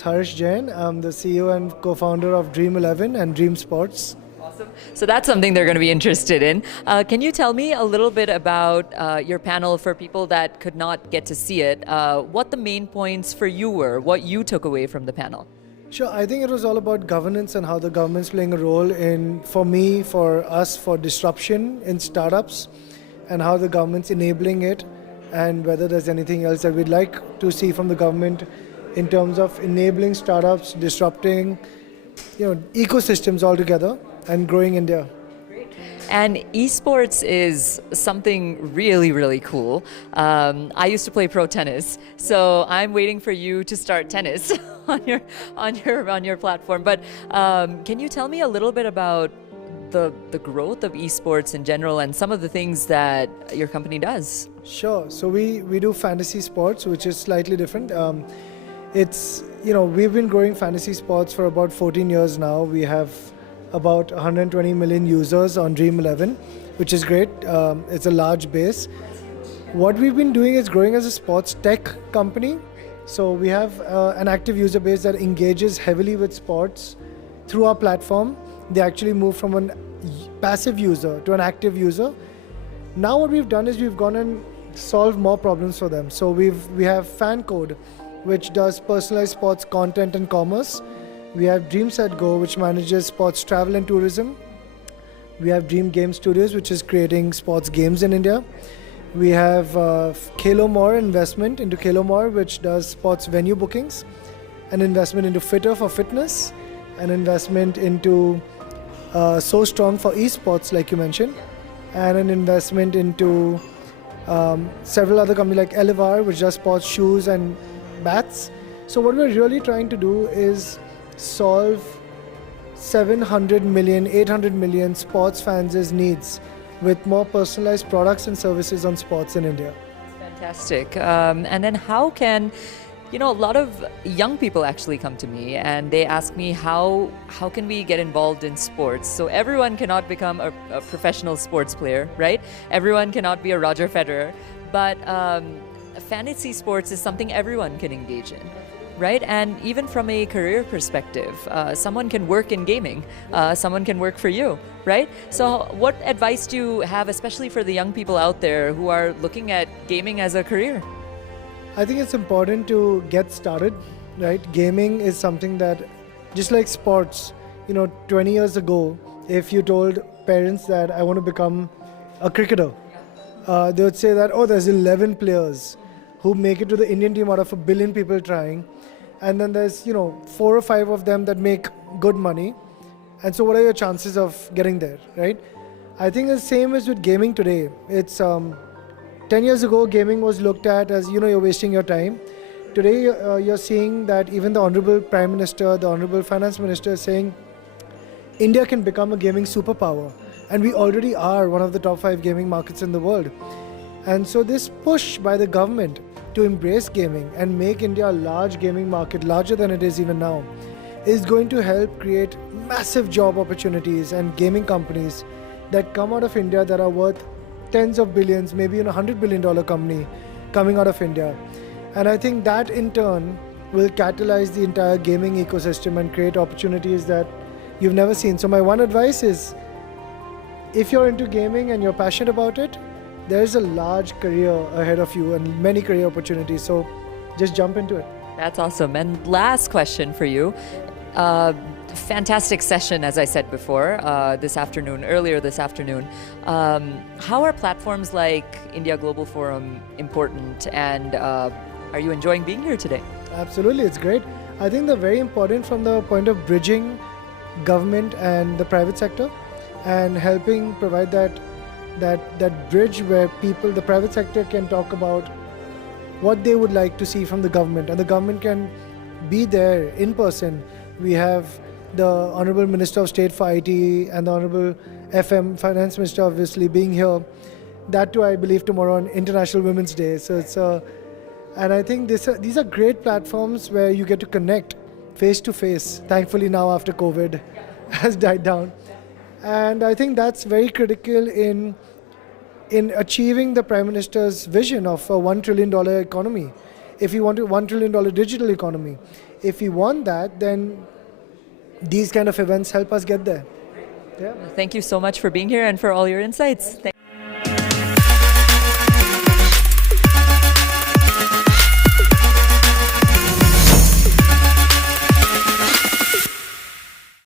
is Harsh Jain. I'm the CEO and co-founder of Dream11 and Dream Sports. Awesome. So that's something they're going to be interested in. Can you tell me a little bit about your panel for people that could not get to see it? What the main points for you were, what you took away from the panel? Sure, I think it was all about governance and how the government's playing a role in, for me, for us, for disruption in startups and how the government's enabling it, and whether there's anything else that we'd like to see from the government in terms of enabling startups, disrupting, ecosystems altogether and growing India. And esports is something really, really cool. I used to play pro tennis, so I'm waiting for you to start tennis on your platform. But can you tell me a little bit about the growth of esports in general and some of the things that your company does? Sure. So we do fantasy sports, which is slightly different. We've been growing fantasy sports for about 14 years now. We have about 120 million users on Dream11, which is great. It's a large base. What we've been doing is growing as a sports tech company. So we have an active user base that engages heavily with sports through our platform. They actually move from a passive user to an active user. Now what we've done is we've gone and solved more problems for them. So we have Fan Code, which does personalized sports content and commerce. We have Dreamset Go, which manages sports travel and tourism. We have Dream Game Studios, which is creating sports games in India. We have Khelo More investment into Khelo More, which does sports venue bookings, an investment into Fitter for fitness, an investment into So Strong for esports, like you mentioned, and an investment into several other companies like Elevar, which does sports shoes and bats. So what we're really trying to do is solve 700 million, 800 million sports fans' needs with more personalized products and services on sports in India. Fantastic. And then how can, a lot of young people actually come to me and they ask me how can we get involved in sports? So everyone cannot become a professional sports player, right? Everyone cannot be a Roger Federer, but fantasy sports is something everyone can engage in. Right? And even from a career perspective, someone can work in gaming, someone can work for you, right? So what advice do you have, especially for the young people out there who are looking at gaming as a career? I think it's important to get started, right? Gaming is something that, just like sports, 20 years ago, if you told parents that I want to become a cricketer, they would say that, there's 11 players who make it to the Indian team out of 1 billion people trying. And then there's, 4 or 5 of them that make good money. And so what are your chances of getting there, right? I think the same is with gaming today. It's 10 years ago, gaming was looked at as, you're wasting your time. Today, you're seeing that even the Honorable Prime Minister, the Honorable Finance Minister is saying India can become a gaming superpower. And we already are one of the top 5 gaming markets in the world. And so this push by the government to embrace gaming and make India a large gaming market, larger than it is even now, is going to help create massive job opportunities and gaming companies that come out of India that are worth tens of billions, maybe $100 billion company coming out of India. And I think that in turn will catalyze the entire gaming ecosystem and create opportunities that you've never seen. So my one advice is, if you're into gaming and you're passionate about it, there is a large career ahead of you and many career opportunities. So just jump into it. That's awesome. And last question for you. Fantastic session, as I said before, earlier this afternoon. How are platforms like India Global Forum important, and are you enjoying being here today? Absolutely, it's great. I think they're very important from the point of bridging government and the private sector and helping provide that bridge where the private sector can talk about what they would like to see from the government, and the government can be there in person. We have the Honorable Minister of State for IT and the Honorable FM Finance Minister obviously being here. That too, I believe, tomorrow on International Women's Day. So and I think these are great platforms where you get to connect face to face. Thankfully now after COVID has died down. And I think that's very critical in achieving the Prime Minister's vision of a $1 trillion economy. If you want a $1 trillion digital economy, if we want that, then these kind of events help us get there. Yeah. Thank you so much for being here and for all your insights.